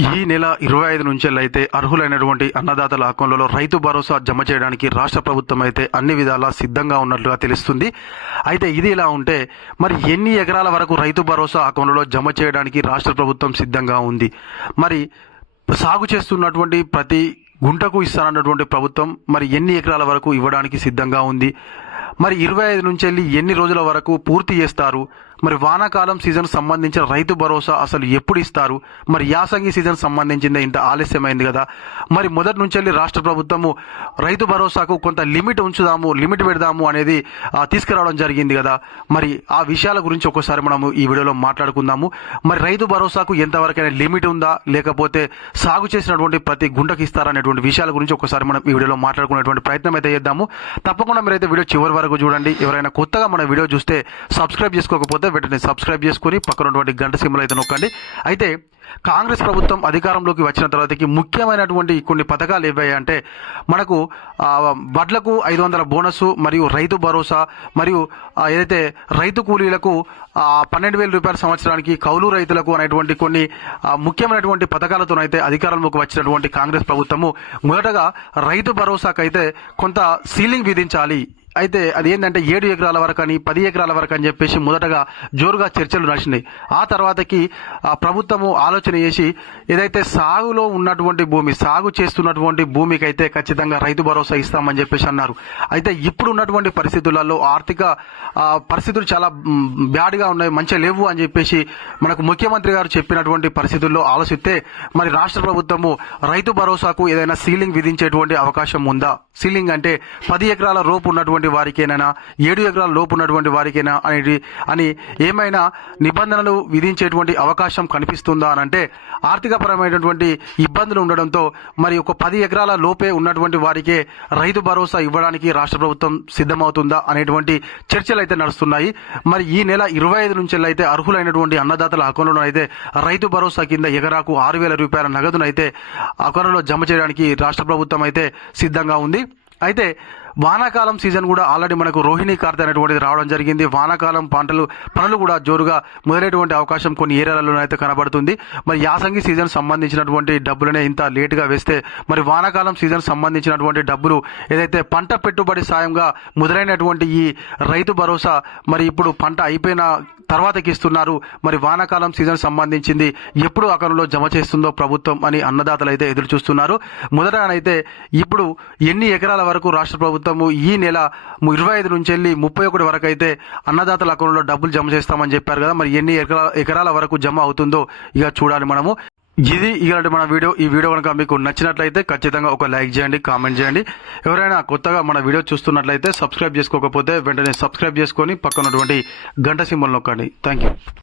ఈ నెల ఇరవై ఐదు నుంచి అయితే అర్హులైనటువంటి అన్నదాతల అకౌంట్లలో రైతు భరోసా జమ చేయడానికి రాష్ట్ర ప్రభుత్వం అయితే అన్ని విధాలా సిద్ధంగా ఉన్నట్లుగా తెలుస్తుంది. అయితే ఇది ఇలా ఉంటే మరి ఎన్ని ఎకరాల వరకు రైతు భరోసా అకౌంట్లలో జమ చేయడానికి రాష్ట్ర ప్రభుత్వం సిద్ధంగా ఉంది? మరి సాగు చేస్తున్నటువంటి ప్రతి గుంటకు ఇస్తానన్నటువంటి ప్రభుత్వం మరి ఎన్ని ఎకరాల వరకు ఇవ్వడానికి సిద్ధంగా ఉంది? మరి ఇరవై ఐదు నుంచి వెళ్ళి ఎన్ని రోజుల వరకు పూర్తి చేస్తారు? మరి వానాకాలం సీజన్ సంబంధించిన రైతు భరోసా అసలు ఎప్పుడు ఇస్తారు? మరి యాసంగి సీజన్ సంబంధించిందే ఇంత ఆలస్యమైంది కదా. మరి మొదటి నుంచి వెళ్ళి రాష్ట్ర ప్రభుత్వము రైతు భరోసాకు కొంత లిమిట్ ఉంచుదాము లిమిట్ పెడదాము అనేది తీసుకురావడం జరిగింది కదా. మరి ఆ విషయాల గురించి ఒకసారి మనము ఈ వీడియోలో మాట్లాడుకుందాము. మరి రైతు భరోసాకు ఎంతవరకైనా లిమిట్ ఉందా? లేకపోతే సాగు చేసినటువంటి ప్రతి గుంటకి ఇస్తారనేటువంటి విషయాల గురించి ఒకసారి మనం ఈ వీడియోలో మాట్లాడుకునేటువంటి ప్రయత్నం అయితే చేద్దాము. తప్పకుండా మీరైతే వీడియో చివరి వరకు చూడండి. ఎవరైనా కొత్తగా మన వీడియో చూస్తే సబ్స్క్రైబ్ చేసుకోకపోతే వెంటనే సబ్స్క్రైబ్ చేసుకుని పక్కన ఉన్నటువంటి గంట సింబల్ అయితే నొక్కండి. అయితే కాంగ్రెస్ ప్రభుత్వం అధికారంలోకి వచ్చిన తర్వాతకి ముఖ్యమైనటువంటి కొన్ని పథకాలు ఏవయ్యా అంటే మనకు వడ్లకు ఐదు వందల బోనస్ మరియు రైతు భరోసా మరియు ఏదైతే రైతు కూలీలకు పన్నెండు వేల రూపాయల సంవత్సరానికి కౌలు రైతులకు అనేటువంటి కొన్ని ముఖ్యమైనటువంటి పథకాలతోనైతే అధికారంలోకి వచ్చినటువంటి కాంగ్రెస్ ప్రభుత్వము మొదటగా రైతు భరోసాకైతే కొంత సీలింగ్ విధించాలి. అయితే అది ఏంటంటే ఏడు ఎకరాల వరకు అని పది ఎకరాల వరకు అని చెప్పేసి మొదటగా జోరుగా చర్చలు నడిచినాయి. ఆ తర్వాతకి ఆ ప్రభుత్వము ఆలోచన చేసి ఏదైతే సాగులో ఉన్నటువంటి భూమి సాగు చేస్తున్నటువంటి భూమికి అయితే ఖచ్చితంగా రైతు భరోసా ఇస్తామని చెప్పేసి అన్నారు. అయితే ఇప్పుడు ఉన్నటువంటి పరిస్థితులలో ఆర్థిక పరిస్థితులు చాలా బ్యాడ్గా ఉన్నాయి మంచిగా లేవు అని చెప్పేసి మనకు ముఖ్యమంత్రి గారు చెప్పినటువంటి పరిస్థితుల్లో ఆలోచిస్తే మరి రాష్ట్ర ప్రభుత్వము రైతు భరోసాకు ఏదైనా సీలింగ్ విధించేటువంటి అవకాశం ఉందా? సీలింగ్ అంటే పది ఎకరాల లోపు ఉన్నటువంటి వారికైనా ఏడు ఎకరాల లోపు ఉన్నటువంటి వారికైనా అనేది అని ఏమైనా నిబంధనలు విధించేటువంటి అవకాశం కనిపిస్తుందా అని అంటే ఆర్థికపరమైనటువంటి ఇబ్బందులు ఉండడంతో మరి ఒక పది ఎకరాల లోపే ఉన్నటువంటి వారికే రైతు భరోసా ఇవ్వడానికి రాష్ట్ర ప్రభుత్వం సిద్ధమవుతుందా అనేటువంటి చర్చలు అయితే నడుస్తున్నాయి. మరి ఈ నెల ఇరవై ఐదు నుంచి అయితే అర్హులైనటువంటి అన్నదాతల అకౌంట్లో అయితే రైతు భరోసా కింద ఎకరాకు ఆరు వేల రూపాయల నగదును అయితే అకౌంట్లో జమ చేయడానికి రాష్ట్ర ప్రభుత్వం అయితే సిద్ధంగా ఉంది. అయితే వానాకాలం సీజన్ కూడా ఆల్రెడీ మనకు రోహిణీ కార్త అనేటువంటిది రావడం జరిగింది. వానాకాలం పంటలు పనులు కూడా జోరుగా మొదలైనటువంటి అవకాశం కొన్ని ఏరియాలలో అయితే కనబడుతుంది. మరి యాసంగి సీజన్ సంబంధించినటువంటి డబ్బులనే ఇంత లేటుగా వేస్తే మరి వానాకాలం సీజన్ సంబంధించినటువంటి డబ్బులు ఏదైతే పంట పెట్టుబడి సాయంగా మొదలైనటువంటి ఈ రైతు భరోసా మరి ఇప్పుడు పంట అయిపోయిన తర్వాతకి ఇస్తున్నారు మరి వానాకాలం సీజన్ సంబంధించింది ఎప్పుడు అకౌంట్లో జమ చేస్తుందో ప్రభుత్వం అని అన్నదాతలు అయితే ఎదురు చూస్తున్నారు మొదటనైతే ఇప్పుడు ఎన్ని ఎకరాల వరకు రాష్ట్ర ప్రభుత్వము ఈ నెల ఇరవై ఐదు నుంచి వెళ్ళి ముప్పై ఒకటి వరకు అయితే అన్నదాతల అకౌంట్లో డబ్బులు జమ చేస్తామని చెప్పారు కదా. మరి ఎన్ని ఎకరాల ఎకరాల వరకు జమ అవుతుందో ఇక చూడాలి మనము. ఇది ఇలాంటి మన వీడియో. ఈ వీడియో కనుక మీకు నచ్చినట్లయితే ఖచ్చితంగా ఒక లైక్ చేయండి కామెంట్ చేయండి. ఎవరైనా కొత్తగా మన వీడియో చూస్తున్నట్లయితే సబ్స్క్రైబ్ చేసుకోకపోతే వెంటనే సబ్స్క్రైబ్ చేసుకొని పక్కనటువంటి గంట సింబల్ నొక్కండి. Thank you